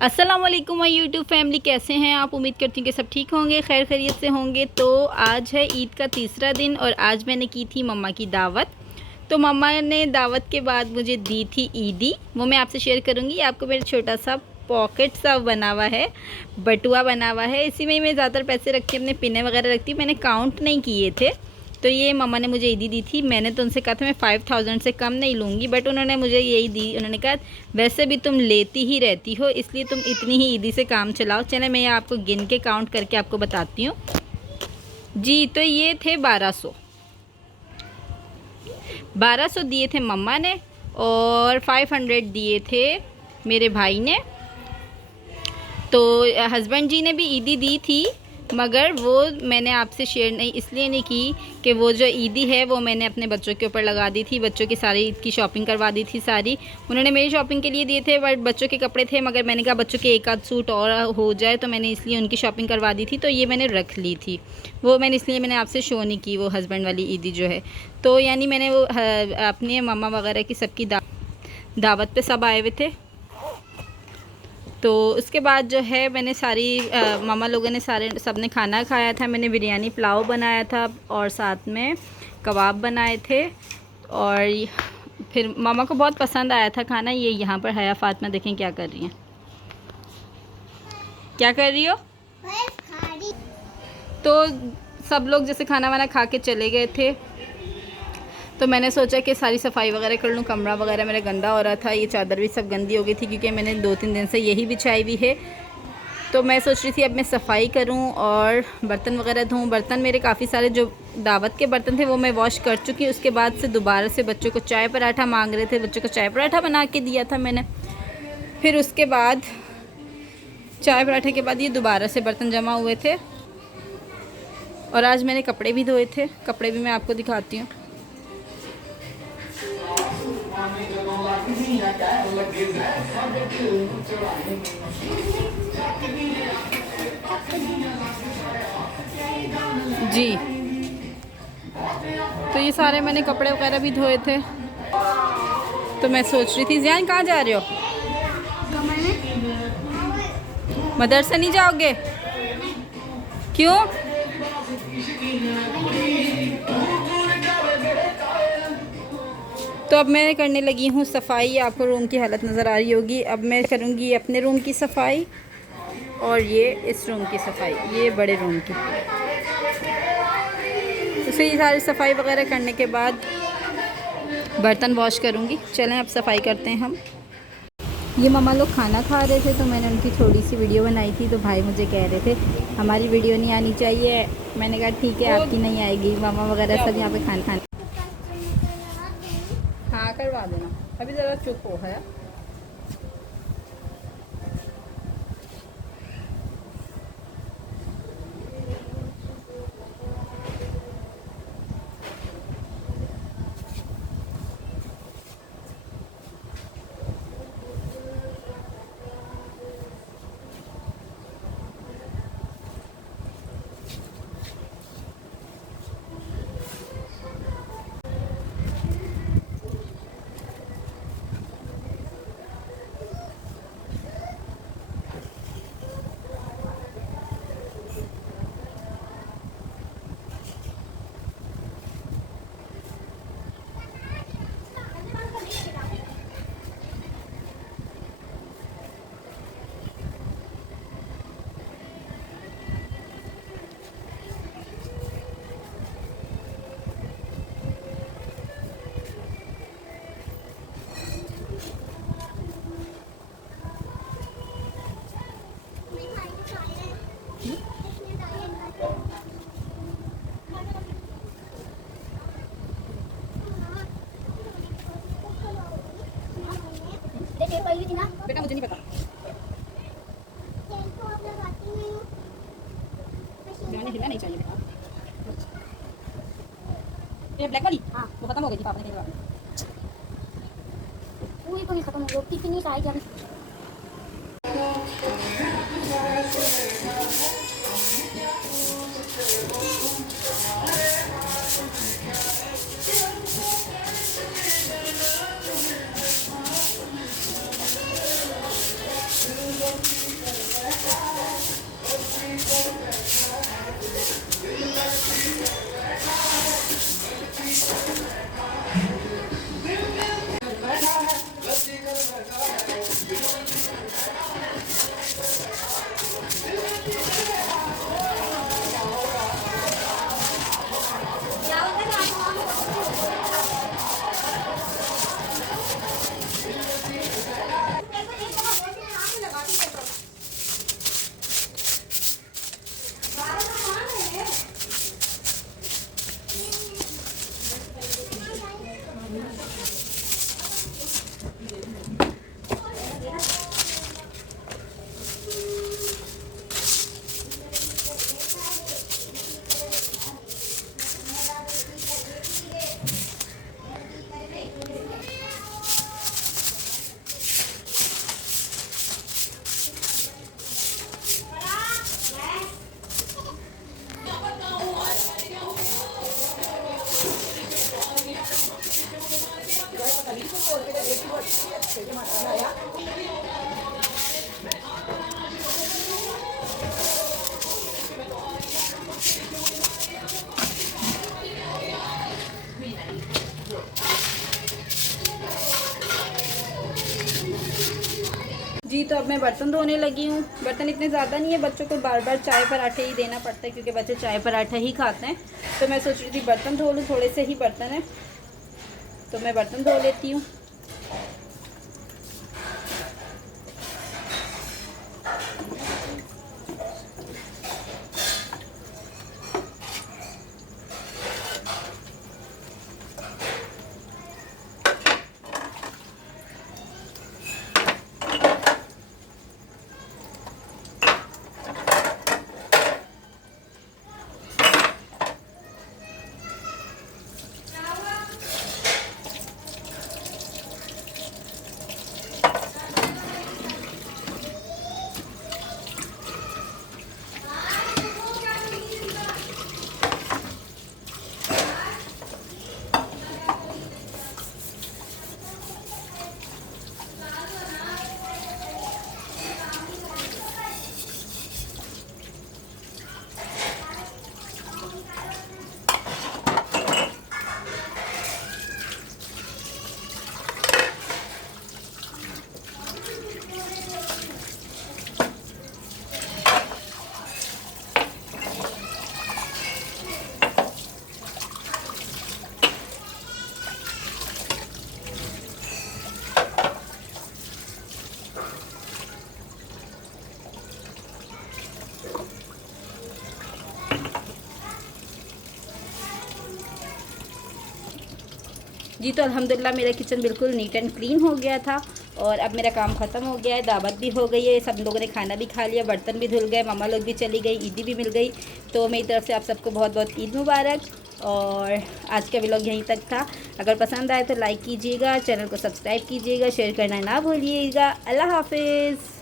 अस्सलाम वालेकुम my YouTube family, कैसे हैं आप। उम्मीद करती हूँ कि सब ठीक होंगे, खैर खैरियत से होंगे। तो आज है ईद का तीसरा दिन और आज मैंने की थी मम्मा की दावत। तो मम्मा ने दावत के बाद मुझे दी थी ईदी, वो मैं आपसे शेयर करूँगी। आपको मेरा छोटा सा पॉकेट सा बना हुआ है, बटुआ बना हुआ है। इसी में मैं ज़्यादातर पैसे रखती हूँ, अपने पिने वगैरह रखती हूँ। मैंने काउंट नहीं किए थे। तो ये मम्मा ने मुझे ईदी दी थी। मैंने तो उनसे कहा था मैं 5000 से कम नहीं लूँगी, बट उन्होंने मुझे यही दी। उन्होंने कहा वैसे भी तुम लेती ही रहती हो, इसलिए तुम इतनी ही ईदी से काम चलाओ। चले मैं आपको गिन के काउंट करके आपको बताती हूँ जी। तो ये थे 1200 दिए थे मम्मा ने और 500 दिए थे मेरे भाई ने। तो हस्बैंड जी ने भी ईदी दी थी, मगर वो मैंने आपसे शेयर नहीं इसलिए नहीं की कि वो जो ईदी है वो मैंने अपने बच्चों के ऊपर लगा दी थी। बच्चों की सारी ईद की शॉपिंग करवा दी थी सारी। उन्होंने मेरी शॉपिंग के लिए दिए थे, बट बच्चों के कपड़े थे, मगर मैंने कहा बच्चों के एक आध सूट और हो जाए, तो मैंने इसलिए उनकी शॉपिंग करवा दी थी। तो ये मैंने रख ली थी, वो मैंने इसलिए मैंने आपसे शो नहीं की वो हस्बैंड वाली ईदी जो है। तो यानी मैंने वो अपने मम्मा वगैरह की सबकी दावत पे सब आए हुए थे। तो उसके बाद जो है मैंने सारी मामा लोगों ने सब ने खाना खाया था। मैंने बिरयानी पुलाव बनाया था और साथ में कबाब बनाए थे। और फिर मामा को बहुत पसंद आया था खाना। ये यहाँ पर हया फातिमा देखें क्या कर रही हैं। क्या कर रही हो? तो सब लोग जैसे खाना वाना खा के चले गए थे, तो मैंने सोचा कि सारी सफाई वगैरह कर लूँ। कमरा वगैरह मेरा गंदा हो रहा था, ये चादर भी सब गंदी हो गई थी क्योंकि मैंने 2-3 दिन से यही बिछाई हुई है। तो मैं सोच रही थी अब मैं सफाई करूं और बर्तन वगैरह धोऊं। बर्तन मेरे काफ़ी सारे जो दावत के बर्तन थे वो मैं वॉश कर चुकी हूँ। उसके बाद से दोबारा से बच्चों को चाय पराठा मांग रहे थे, बच्चों को चाय पराठा बना के दिया था मैंने। फिर उसके बाद चाय पराठे के बाद ये दोबारा से बर्तन जमा हुए थे। और आज मैंने कपड़े भी धोए थे, कपड़े भी मैं आपको दिखाती हूँ। जी, तो ये सारे मैंने कपड़े वगैरह भी धोए थे। तो मैं सोच रही थी, ज़ियान कहाँ जा रहे हो? मदरसा नहीं जाओगे? क्यों? तो अब मैं करने लगी हूँ सफाई। आपको रूम की हालत नज़र आ रही होगी। अब मैं करूँगी अपने रूम की सफाई और ये इस रूम की सफाई, ये बड़े रूम की। तो फिर सारी सफाई वगैरह करने के बाद बर्तन वॉश करूँगी। चलें अब सफाई करते हैं हम। ये मम्मा लोग खाना खा रहे थे, तो मैंने उनकी थोड़ी सी वीडियो बनाई थी। तो भाई मुझे कह रहे थे हमारी वीडियो नहीं आनी चाहिए। मैंने कहा ठीक है, आपकी नहीं आएगी। मामा वगैरह सब यहाँ पे खाना हाँ करवा देना। अभी ज़रा चुप हो है। बेटा मुझे नहीं पता। हिलना नहीं चाहिए बेटा। ये ब्लैक वाली हाँ वो खत्म हो गई थी, पापा ने कही पूरी पूरी खत्म हो गई। कितनी साइज है अब मैं बर्तन धोने लगी हूँ। बर्तन इतने ज़्यादा नहीं है, बच्चों को बार बार चाय पराठे ही देना पड़ता है क्योंकि बच्चे चाय पराठा ही खाते हैं। तो मैं सोच रही थी बर्तन धो लूँ, थोड़े से ही बर्तन हैं तो मैं बर्तन धो लेती हूँ। जी तो अल्हम्दुलिल्लाह मेरा किचन बिल्कुल नीट एंड क्लीन हो गया था और अब मेरा काम ख़त्म हो गया है। दावत भी हो गई है, सब लोगों ने खाना भी खा लिया, बर्तन भी धुल गए, मम्मा लोग भी चली गई, ईदी भी मिल गई। तो मेरी तरफ से आप सबको बहुत बहुत ईद मुबारक। और आज का व्लॉग यहीं तक था। अगर पसंद आए तो लाइक कीजिएगा, चैनल को सब्सक्राइब कीजिएगा, शेयर करना ना भूलिएगा। अल्लाह हाफिज़।